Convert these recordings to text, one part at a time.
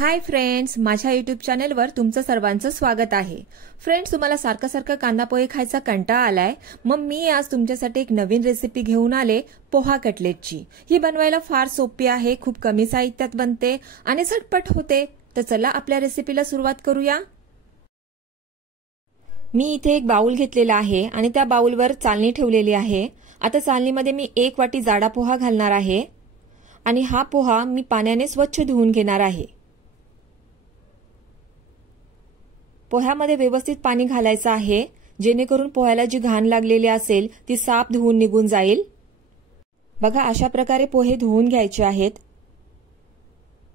Hi friends, माझ्या YouTube चॅनलवर तुमचं सर्वांचं स्वागत आहे। फ्रेंड्स, तुम्हाला सारखं कांदा पोहे खायचा कंटाळा आलाय, मग मी आज तुमच्यासाठी एक नवीन रेसिपी घेऊन आले, पोहा कटलेटची। ही बनवायला फार सोपी आहे, खूप कमी साहित्यात बनते आणि झटपट होते। तर चला आपल्या रेसिपीला सुरुवात करूया। मी इथे एक बाउल घेतलेला आहे आणि त्या बाउलवर चालणी ठेवलेली आहे। आता चालणीमध्ये मी 1 वाटी जाडा पोहा घालणार आहे आणि हा पोहा मी पाण्याने स्वच्छ धुवून घेणार आहे। पोह्यामध्ये व्यवस्थित पाणी घालायचं आहे, जेणेकरून पोह्याला जी घाण लागलेली असेल ती साफ धुवून निघून जाईल। बघा, अशा प्रकारे पोहे धुवून घ्यायचे आहेत।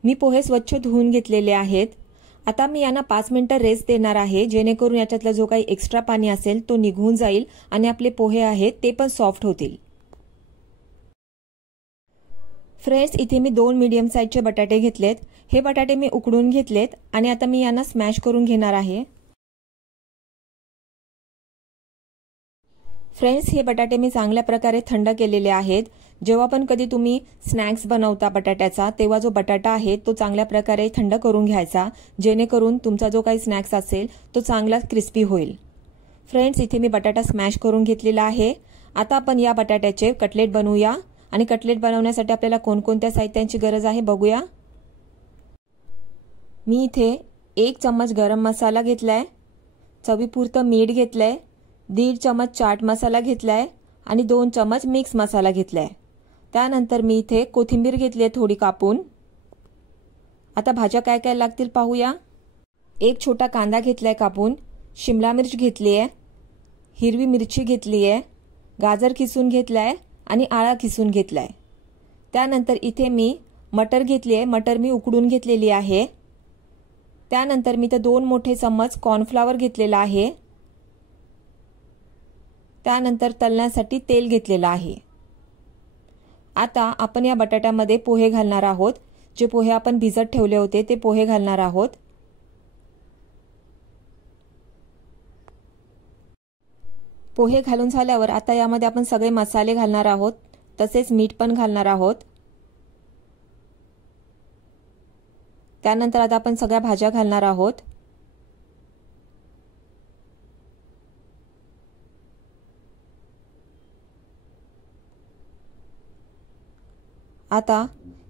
मी पोहे स्वच्छ धुवून घेतलेले आहेत। आता मी यांना 5 मिनिटं रेस्ट देणार आहे, जेणेकरून याच्यातला जो काही एक्स्ट्रा पाणी असेल तो निघून जाईल आणि आपले पोहे आहेत ते पण सॉफ्ट होतील। फ्रेंड्स, इथे मी 2 मीडियम साइजचे बटाटे घेतलेत। हे बटाटे मी उकडून घेतलेत आणि आता मी यांना स्मॅश करून घेणार आहे। फ्रेंड्स, हे बटाटे मी चांगल्या प्रकारे थंड केलेले आहेत। जेव्हा पण कधी तुम्ही स्नॅक्स बनवता बटाट्याचा, तेव्हा जो बटाटा आहे तो चांगल्या प्रकारे थंड करून घ्यायचा, जेणेकरून तुमचा जो काही स्नॅक्स असेल तो चांगला क्रिस्पी होईल। फ्रेंड्स, इथे मी बटाटा स्मॅश करून घेतलेला आहे। आता आपण या बटाट्याचे कटलेट बनवूया आणि कटलेट बनवण्यासाठी आपल्याला कोणकोणत्या साहित्यांची गरज आहे बघूया। मी इथे 1 चम्मच गरम मसाला घेतलाय, चवीपुरतं मीठ घेतलंय, 1.5 चम्मच चाट मसाला घेतलाय आणि 2 चम्मच मिक्स मसाला घेतलाय। त्यानंतर मी इथे कोथिंबीर घेतली थोडी कापून। आता भाज्या काय काय लागतील पाहूया। 1 छोटा कांदा घेतलाय कापून, शिमला मिर्च घेतली आहे, हिरवी मिरची घेतली आहे, गाजर किसून घेतलाय आणि आळा किसून घेतलाय। त्यानंतर इथे मी मटर घेतली आहे, मटर मी उकडून घेतलेली आहे। त्यानंतर मी 2 मोठे चम्मच कॉर्नफ्लॉवर घेतलेला आहे। त्यानंतर तळण्यासाठी तेल घेतलेलं आहे। आता आपण या बटाट्यामध्ये पोहे घालणार आहोत। जे पोहे आपण भिजत ठेवले होते ते पोहे घालणार आहोत। पोहे घालून झाल्यावर आता यामध्ये आपण सगळे मसाले घालणार आहोत, तसेच मीठ पण घालणार आहोत। त्यानंतर आता आपण सगळ्या भाज्या घालणार आहोत। आता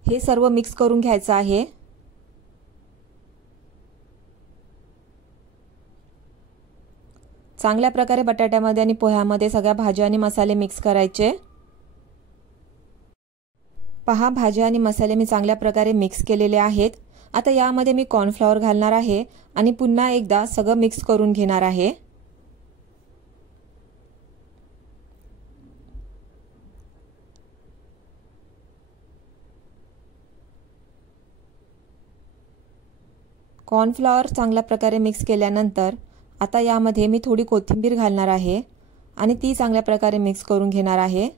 हे सर्व मिक्स करून घ्यायचं आहे। चांगल्या प्रकारे बटाट्यामध्ये आणि पोह्यामध्ये सगळ्या भाज्या आणि मसाले मिक्स करायचे। पहा, भाज्या आणि मसाले मी चांगल्या प्रकारे मिक्स केलेले आहेत। आता यामध्ये मी कॉर्नफ्लॉवर घालणार आहे आणि पुन्हा एकदा सगळं मिक्स करून घेणार आहे। कॉर्नफ्लॉवर चांगल्या प्रकारे मिक्स केल्यानंतर आता यामध्ये मी थोडी कोथिंबीर घालणार आहे आणि ती चांगल्या प्रकारे मिक्स करून घेणार आहे।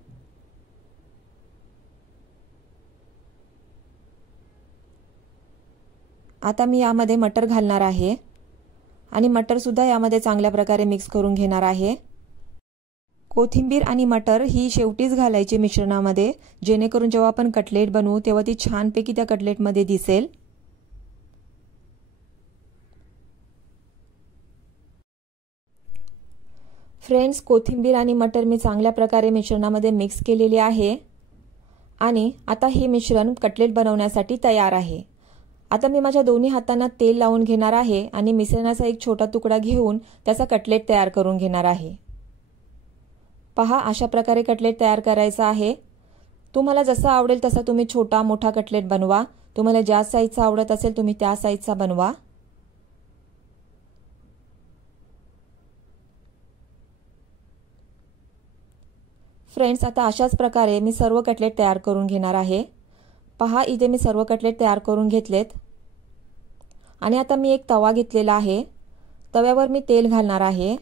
आता मी यामध्ये मटर घालणार आहे आणि मटर सुद्धा यामध्ये चांगल्या प्रकारे मिक्स करून घेणार आहे। कोथिंबीर आणि मटर ही शेवटीच घालायची मिश्रणामध्ये, जेणेकरून जेव्हा आपण कटलेट बनवू तेव्हा ती छानपैकी त्या कटलेटमध्ये दिसेल। फ्रेंड्स, कोथिंबीर आणि मटर मी चांगल्या प्रकारे मिश्रणामध्ये मिक्स केलेली आहे आणि आता हे मिश्रण कटलेट बनवण्यासाठी तयार आहे। आता मी माझ्या दोन्ही हातांना तेल लावून घेणार आहे आणि मिश्रणाचा एक छोटा तुकडा घेऊन त्याचा कटलेट तयार करून घेणार आहे। पहा, अशा प्रकारे कटलेट तयार करायचा आहे। तुम्हाला जसा आवडेल तसा तुम्ही छोटा मोठा कटलेट बनवा। तुम्हाला ज्या साईजचा आवडत असेल तुम्ही त्या साईजचा बनवा। फ्रेंड्स, आता अशाच प्रकारे मी सर्व कटलेट तयार करून घेणार आहे। पहा, इथे मी सर्व कटलेट तयार करून घेतलेत आणि आता मी एक तवा घेतलेला आहे। तव्यावर मी तेल घालणार आहे।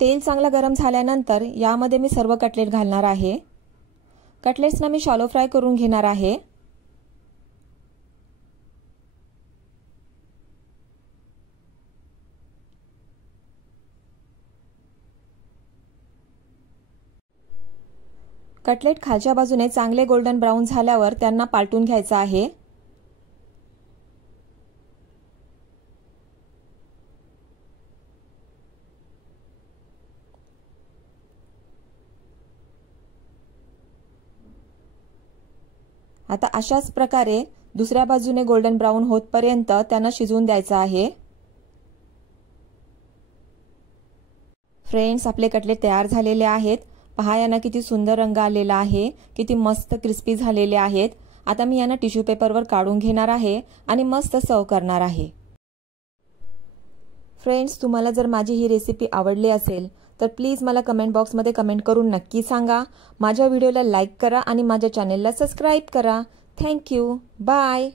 तेल चांगलं गरम झाल्यानंतर यामध्ये मी सर्व कटलेट घालणार आहे। कटलेट्सना मी शॅलो फ्राय करून घेणार आहे। कटलेट खालच्या बाजूने चांगले गोल्डन ब्राउन झाल्यावर त्यांना पालटून घ्यायचं आहे। आता अशाच प्रकारे दुसऱ्या बाजूने गोल्डन ब्राऊन होतपर्यंत त्यांना शिजवून द्यायचं आहे। फ्रेंड्स, आपले कटलेट तयार झालेले आहेत। पहा यांना किती सुंदर रंग आलेला आहे, किती मस्त क्रिस्पी झालेले आहेत। आता मी यांना टिश्यू पेपरवर काढून घेणार आहे आणि मस्त सर्व करणार आहे। फ्रेंड्स, तुम्हाला जर माझी ही रेसिपी आवडली असेल तर प्लीज मला कमेंट बॉक्समध्ये कमेंट करून नक्की सांगा। माझ्या व्हिडिओला लाईक करा आणि माझ्या चॅनेलला सबस्क्राइब करा। Thank you. बाय।